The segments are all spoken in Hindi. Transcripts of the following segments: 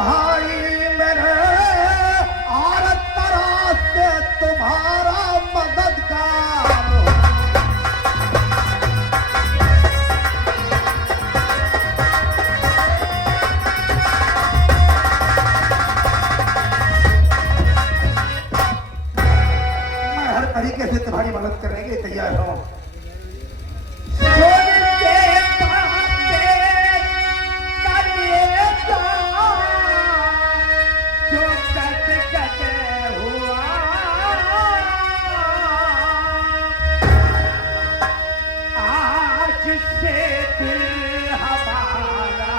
भाई मेरे और तरह से तुम्हारा मददगार तरीके से तुम्हारी मदद करने के लिए तैयार हूं। आज से दिल हमारा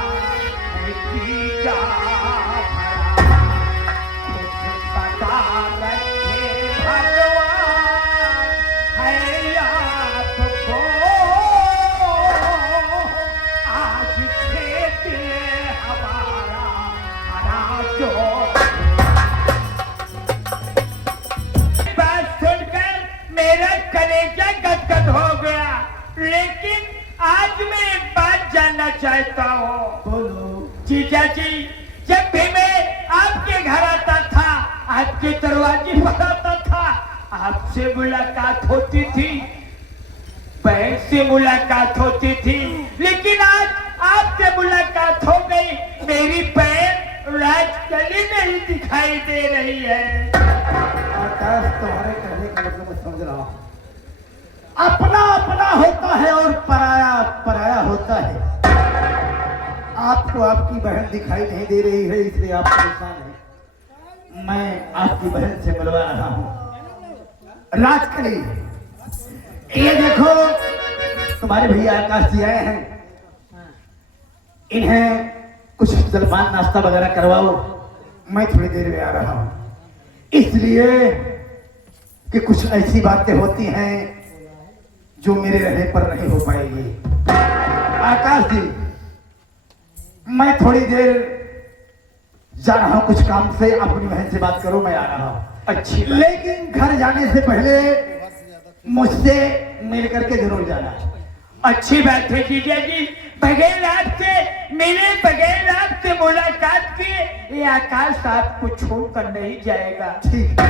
लेकिन आज मैं एक बात जानना चाहता हूँ। बोलो। जीजा जी, जब भी मैं आपके घर आता था, आपके दरवाजे पर आता था, आपसे मुलाकात होती थी, बहन से मुलाकात होती थी, लेकिन आज आपसे मुलाकात हो गई, मेरी बहन राजकली में ही दिखाई दे रही है। आकाश, तुम्हारे कहने का मतलब मैं समझ रहा हूँ। अपना अपना होता है और पराया पराया होता है। आपको आपकी बहन दिखाई नहीं दे रही है, इसलिए आप परेशान हैं। मैं आपकी बहन से मिलवा रहा हूँ। राजकली, ये देखो, तुम्हारे भैया आकाश जी आए हैं, इन्हें कुछ जलपान नाश्ता वगैरह करवाओ। मैं थोड़ी देर में आ रहा हूँ, इसलिए कि कुछ ऐसी बातें होती हैं जो मेरे रहने पर नहीं हो पाएगी। आकाश जी, मैं थोड़ी देर जा रहा हूं कुछ काम से, अपनी बहन से बात करो, मैं आ रहा हूं। अच्छी, लेकिन घर जाने से पहले मुझसे मिल करके जरूर जाना। अच्छी बात है जीजा जी, बगैर आपसे मिले, बगैर आपसे मुलाकात किए ये आकाश आपको छोड़कर नहीं जाएगा। ठीक है।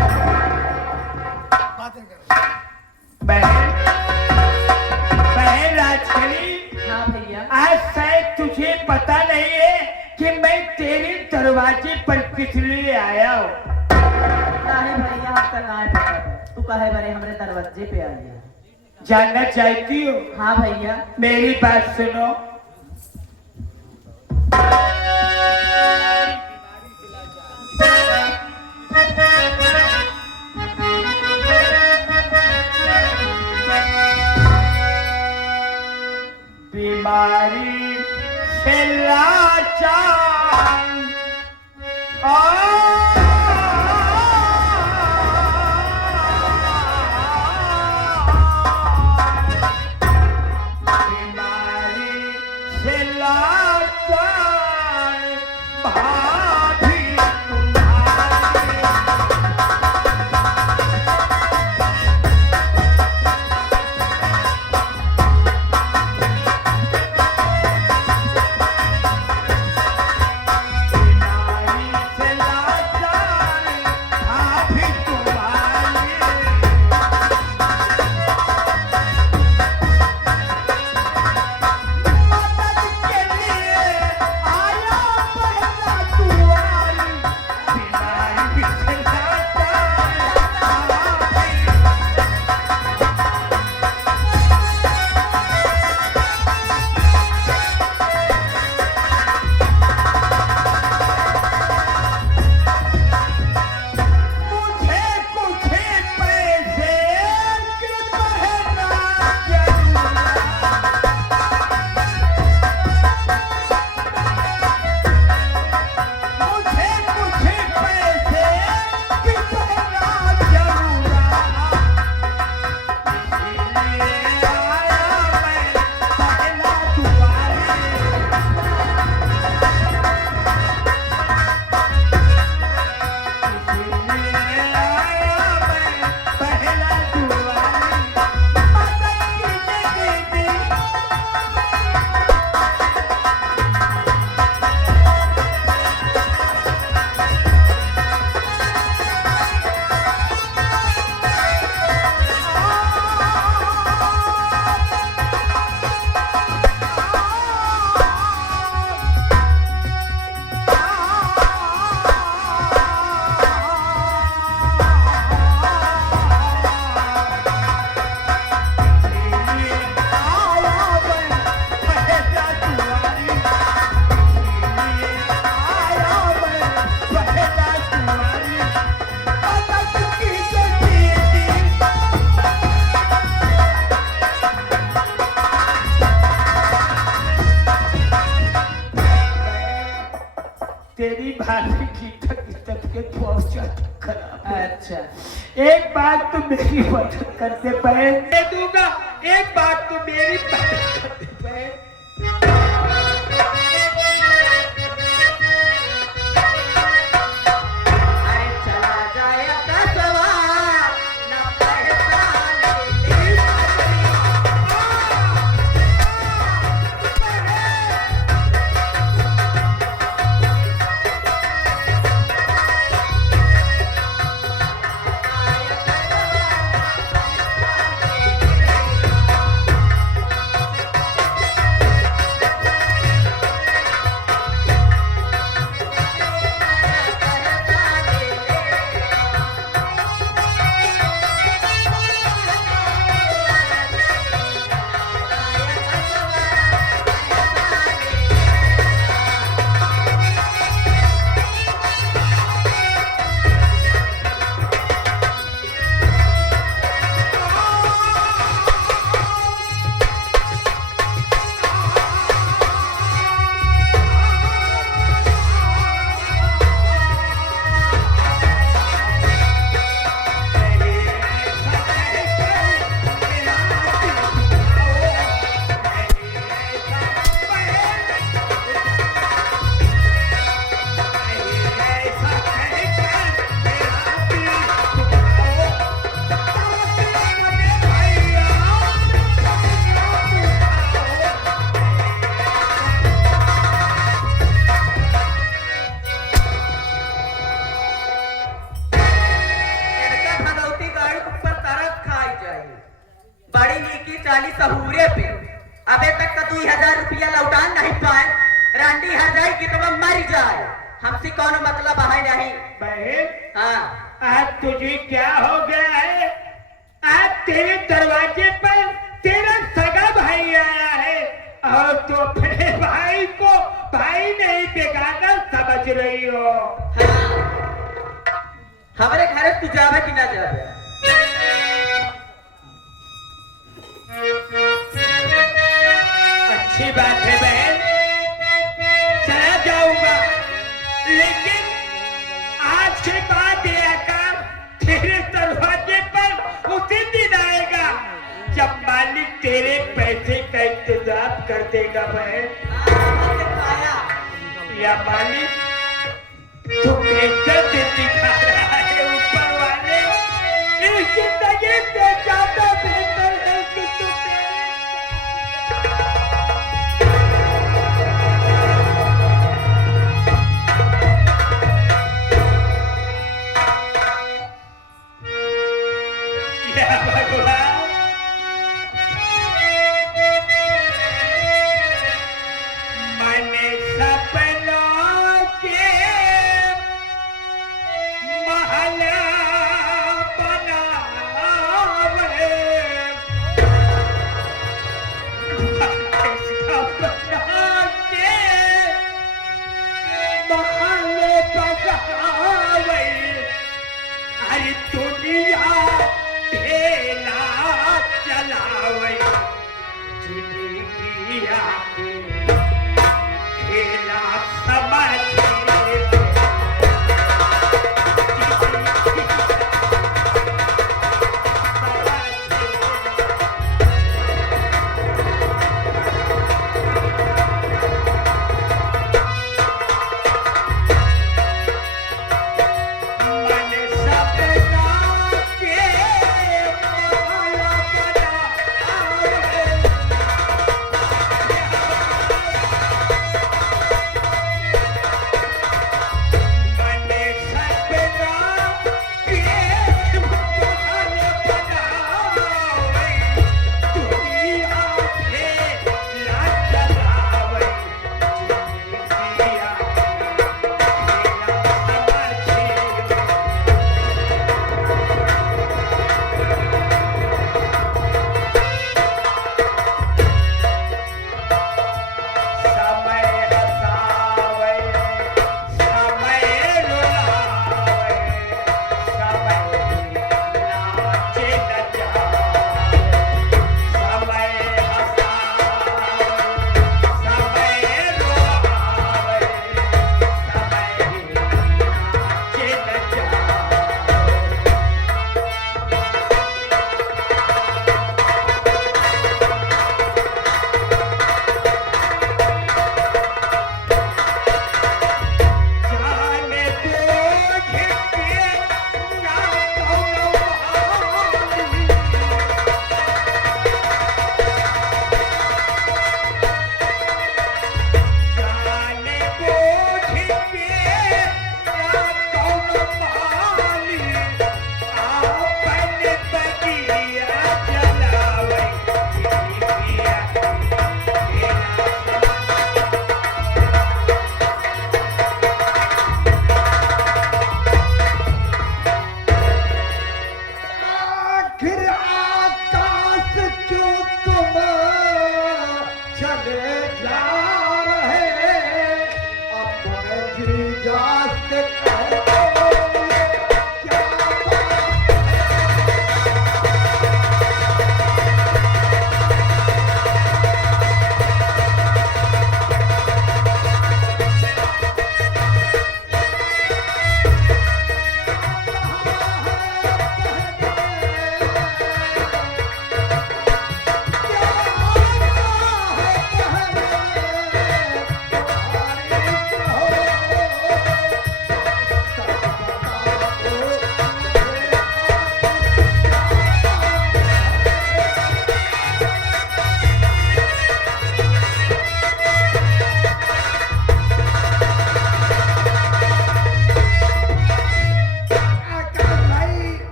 बहन राजकली, हाँ भैया, आज शायद तुझे पता नहीं है कि मैं तेरे दरवाजे पर किस लिए आया हूँ। नहीं भैया, आपका ना पता है, तू कहे बड़े हमारे दरवाजे पे आ गया। जानना चाहती हो? हाँ भैया। मेरी बात सुनो। बीमारी से लाचार बीमारी भाभी की तबीयत बहुत ज्यादा खराब है। अच्छा एक बात तो मेरी मदद कर दे बहन, दे दूंगा। एक बात तो मेरी मदद कर दे बहन। अरे चला जाए कसवा ना पैसा ले ले। बड़ी नीकी चाली सहूरे पे अबे तक का 2000 रुपया लौटान नहीं पाए। रांडी हर जाए कि तुम मर जाए, हमसे कौन मतलब है नहीं। बहन हाँ आज तुझे क्या हो गया है? आज तेरे दरवाजे पर तेरा सगा भाई आया है और तू अपने भाई को भाई नहीं बेगाना समझ रही हो। हाँ हमारे घर तू जावे कि ना जावे? अच्छी बात है बहन, चला जाऊंगा, लेकिन आज के बाद यह काम तेरे दरवाजे पर उसी दिन आएगा जब मालिक तेरे पैसे का इंतजाम कर देगा बहन। या मालिक तू बेइज्जत दिखा रहा है ऊपर वाले, इस जिंदगी से ज्यादा बेहतर है कि तू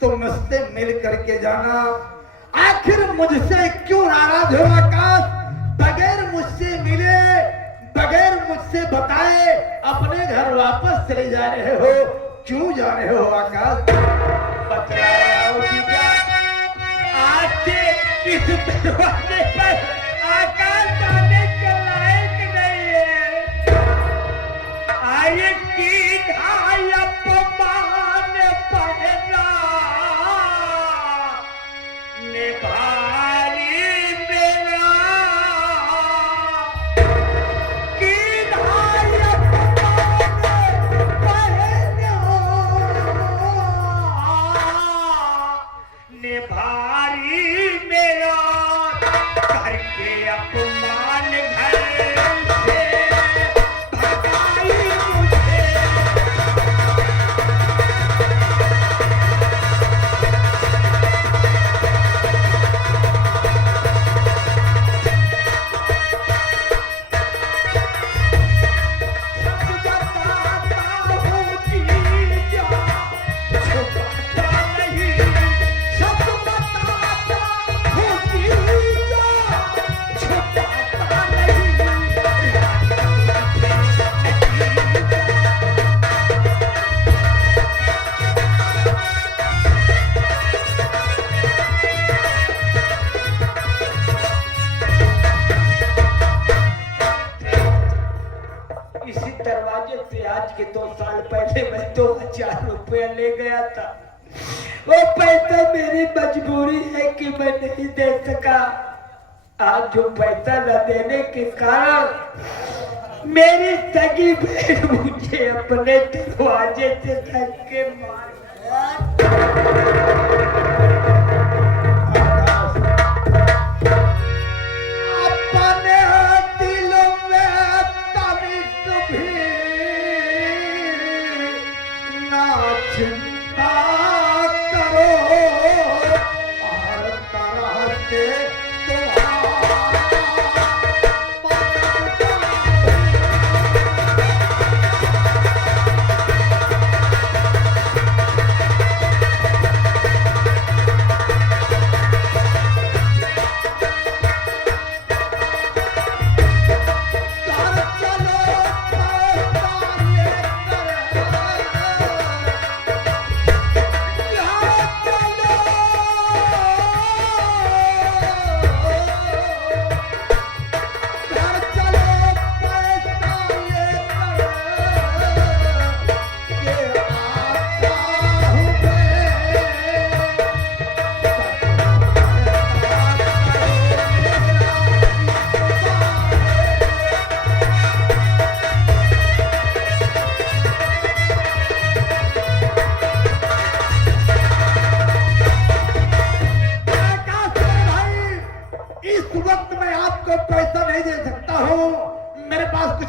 तो मुझसे मिल करके जाना। आखिर मुझसे क्यों नाराज हो आकाश? बगैर मुझसे मिले, बगैर मुझसे बताए अपने घर वापस चले जा रहे हो, क्यों जा रहे हो आकाश? बतलाओ जीजा, आज से इस दरवाजे पर आकाश जाने के लायक नहीं है। आए की ढाई अपमान पड़ना निभारी मेरा, की ढाई अपमान पड़ना निभारी मेरा, करके अपमान घर से भगाई मुझे। सच बताता हूँ जीजा, छुपाता नहीं। सच बताता हूँ जीजा, छुपाता नहीं। इसी दरवाजे से आज के 2 साल पहले मैं 2000 रुपया ले गया था। वो पैसा मेरी मजबूरी है कि मैं नहीं दे सका। आज जो पैसा न देने के कारण मेरी सगी बहन मुझे अपने दरवाजे से धक्के मार। अपने दिल में तनिक भी ना चिंता करो, हर तरह से तुम्हारा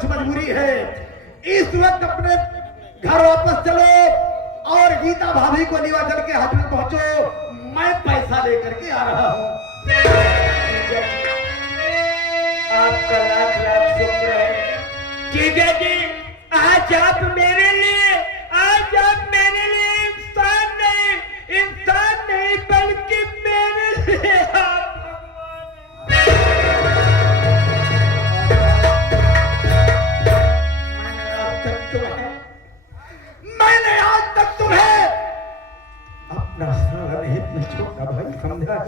मजबूरी है। इस वक्त अपने घर वापस चलो और गीता भाभी को नीवाचल के हाथ में पहुंचो, मैं पैसा लेकर के आ रहा हूँ। आपका लाख लाख शुक्र है जीजा जी। आज आप मेरे लिए, आज आप मेरे लिए इंसान नहीं बल्कि मेरे लिए आप मैंने आज तक तुम्हें अपना सारा हित में छोटा भाई समझा।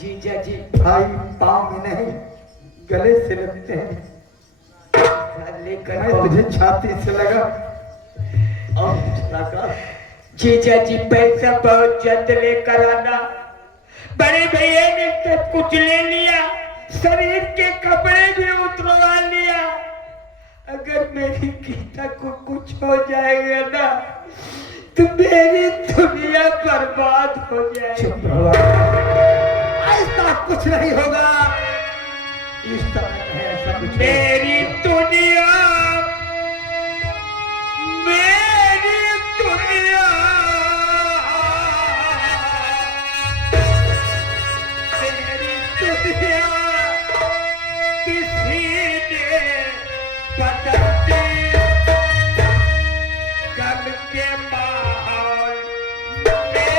जीजा जी भाई पाँव में नहीं गले से लगते हैं। लेकर मैं तुझे छाती से लगा और लगा। जीजा जी पैसा बहुत जल्द लेकर आना। बड़े भैया ने सब कुछ ले लिया, शरीर के कपड़े भी उतरवा लिया। अगर मेरी गीता को कुछ हो जाएगा ना तो मेरी दुनिया बर्बाद हो जाएगी। ऐसा कुछ नहीं होगा। इस तरह है ऐसा कुछ मेरी दुनिया, मेरी दुनिया, मेरी दुनिया किसी ने बदलती गम के माहौल में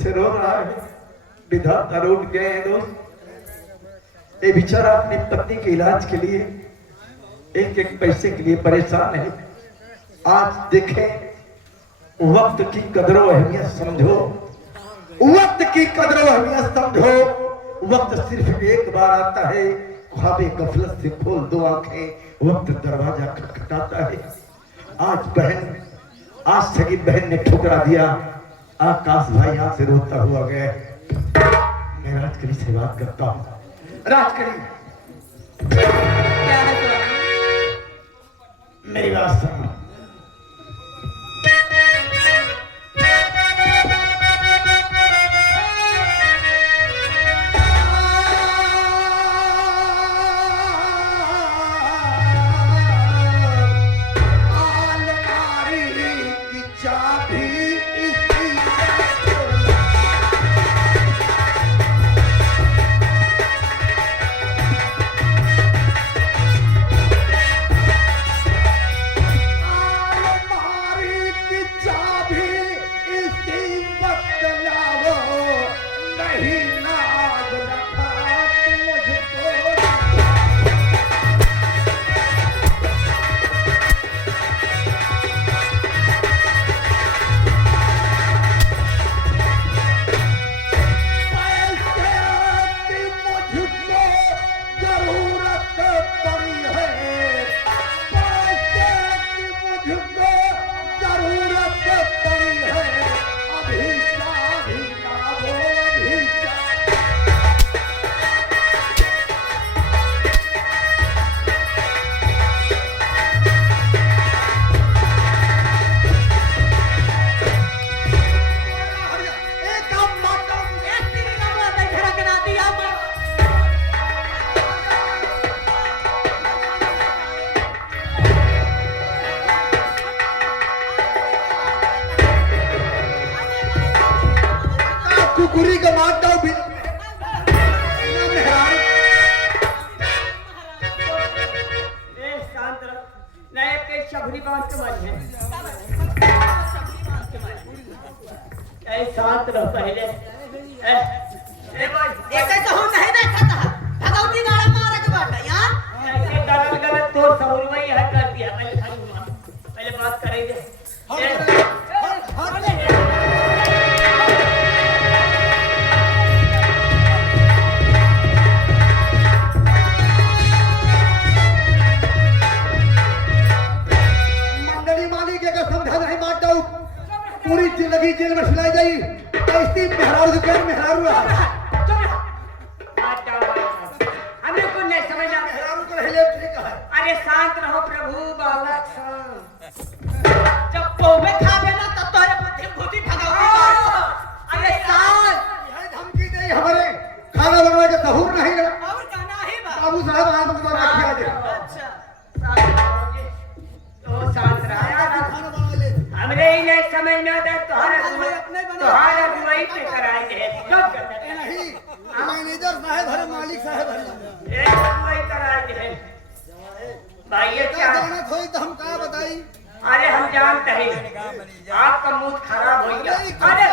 से रो रहा है। विधाता रूठ गए हैं दोस्त। ये बेचारा अपनी पत्नी के इलाज के लिए एक एक पैसे के लिए परेशान है। आज देखें, वक्त की कदरों अहमियत समझो, वक्त की कदरों अहमियत समझो। वक्त सिर्फ एक बार आता है। ख्वाबे गफलत से खोल दो आंखें, वक्त दरवाजा खटखटाता है। आज बहन, आज सगी बहन ने ठुकरा दिया। आकाश भाई यहाँ से रोता हुआ गया। मैं राजकरी से बात करता हूँ। राजकरी, क्या है स्वामी? मेरी बात सुनो। कुकुरी का मार दो भी। शांत रहो, नए के शबरी बांध के मारी है। शांत रहो पहले। कैसे हो नहीं देखा था भगवती गाड़ा मारा के बाटा यार। ऐसे गलत गलत तो सौरवई है कर दिया। पहले बात करेंगे। पूरी जिंदगी जेल में सुनाई गई। ऐसी मेहरारू से कह मेहरारू हमें कुछ नहीं समझ आ मेहरारू को हिले ठीक है। अरे शांत रहो प्रभु बालक जब पौवे खा देना तब तो बुद्धि बुद्धि भगाओगे। अरे शांत यह धमकी दे हमारे खाना बनाने का सहूर नहीं है। और कहना ही बा बाबू साहब आज तुम रखिया दे। अच्छा तो शांत रहा। हमरे ही नहीं समझ में आता तुम्हारा अगुवाई पे कराएंगे। नहीं मैनेजर साहब हरे मालिक साहब हरे अगुवाई कराएंगे भाई। ये क्या जाना थोड़ी तो हम क्या बताई। अरे हम जानते हैं आपका मूड खराब हो गया। अरे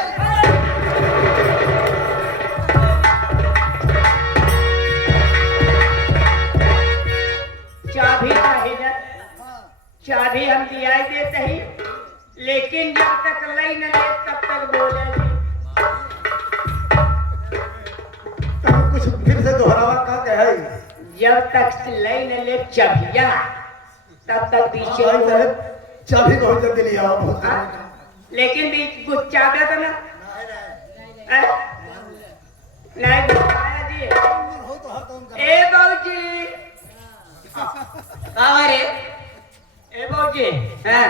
चाबी चाहिए। चाबी हम दिया देते ही, लेकिन जब तक लई न ले तब तक बोलेगी। कुछ फिर से दोहरावा का है। जब तक लई न ले चाबिया तब तक पीछे चाबी बहुत जल्दी ले आओ। बहुत लेकिन भी कुछ चाबी तो ना नहीं बताया जी। ए बाबूजी अरे ए बाबूजी हां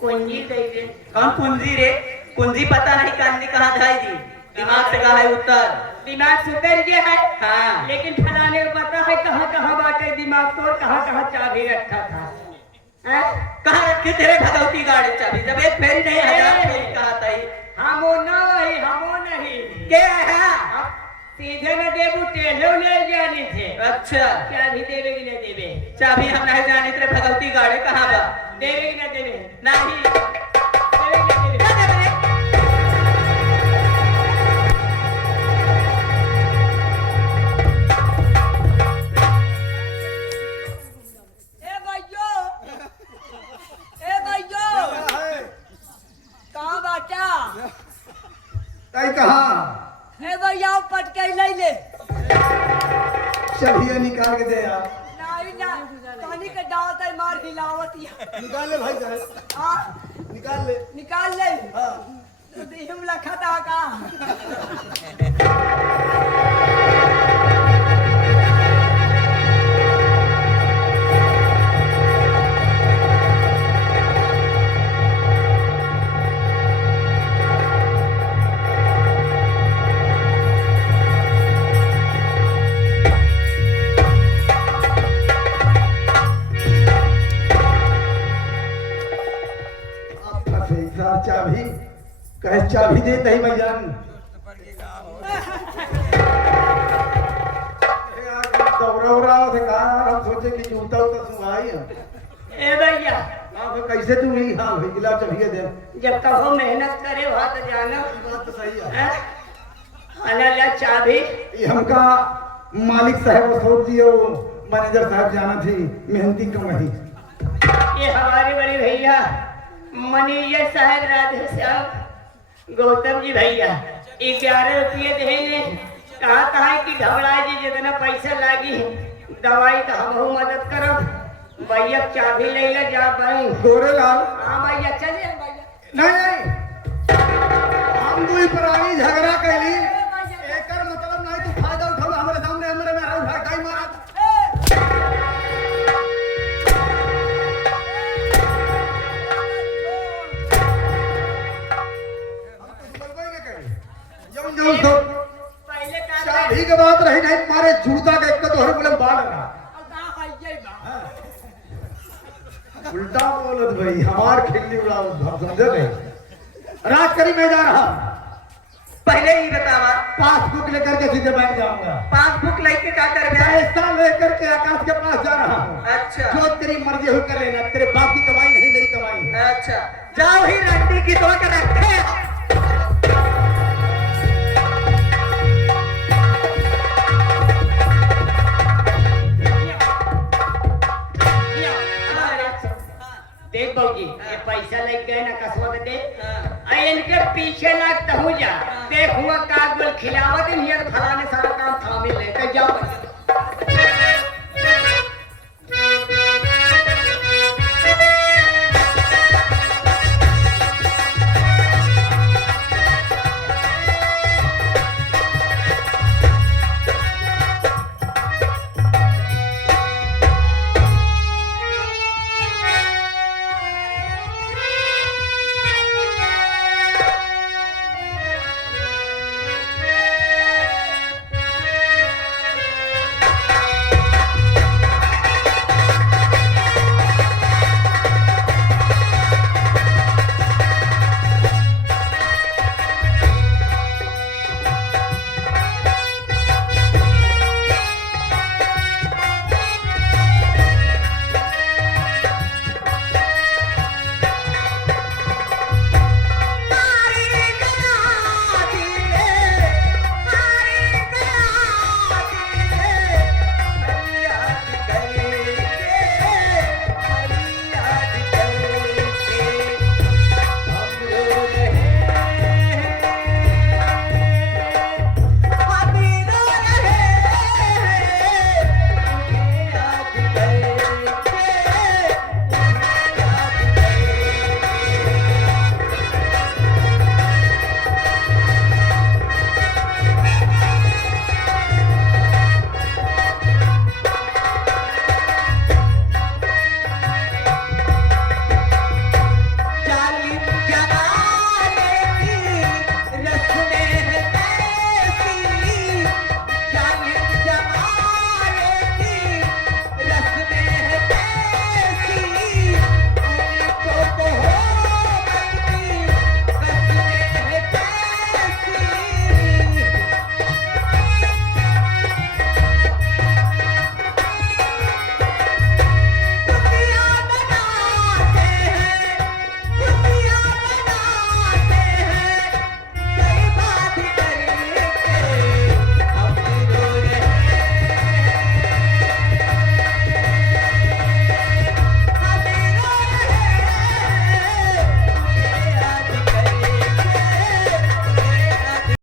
कुंजी दे दे। कौन कुंजी रे? कुंजी पता नहीं कांदी कहाँ जाए दी। दिमाग से कहा है उत्तर। दिमाग सुधर गया है। हाँ। लेकिन फलाने को पता है कहाँ कहाँ बाटे दिमाग को, कहाँ कहाँ चाबी रखा था। कहाँ रखे तेरे भगवती गाड़ी चाबी? जब एक फेरी नहीं हजार फेरी कहा था। हमो नहीं हमो नहीं क्या है? सीधे न देबू टेढ़े ले जाने थे। अच्छा चाबी देवे कि न देवे? चाबी हम नहीं जानी तेरे भगवती गाड़ी कहाँ बा? देवे कि न देवे? नहीं देवे कि न देवे? क्या देवे रे? निकाल के दे यार। नहीं ना पानी के दावत है मार खिलावत या निकाल ले भाई जरा, हाँ निकाल ले। निकाल ले हाँ तो देहम लखता का आपका सही साहब चाबी कहे चाबी दे दही भैयान। दौरा उरा से कहा हम सोचे कि जूता उता सुहाई है। ए भैया हाँ फिर कैसे तू नहीं, हाँ भिजला चाहिए दे। जब कहो मेहनत करे वहाँ तो जाना बात तो सही है। हैं? आना ला चाबी ये हमका मालिक साहब को सोच दियो, मैनेजर साहब जाना थी मेहनती कमाई। ये हमारे बड़े भैया मैनेजर साहब राधे श्याम गौतम जी भैया 11 रुपये देने कहा था कि घबरा जी जितना पैसा लागी दवाई तो हम मदद करो भैया चाबी ले ले जा भाई। गोरेलाल हाँ भैया चलिए भैया नहीं हम दुई प्राणी झगड़ा कैली एकर मतलब नहीं तू फायदा उठाओ हमारे सामने हमारे में रहो भाई काई मारा। पहले का चाबी के बात रही नहीं तुम्हारे जूता का एक तो हर बोले बाल रहा उल्टा बोलत भाई हमार खिल्ली उड़ाओ समझे नहीं। रात करी मैं जा रहा पहले ही बतावा पासबुक लेकर के सीधे बैंक जाऊंगा। पासबुक लेके क्या कर गया? पैसा लेकर के आकाश के पास जा रहा हूँ। अच्छा जो तेरी मर्जी हो कर लेना, तेरे बाप की कमाई नहीं मेरी कमाई है। अच्छा जाओ ही रंडी की तो कर रखे। देख बाबूजी ये पैसा लग गए ना कसवा के दे इनके पीछे लगता हूँ जा देख हुआ का बोल खिलावत नहीं है फलाने सारा काम थामे लेके जाओ।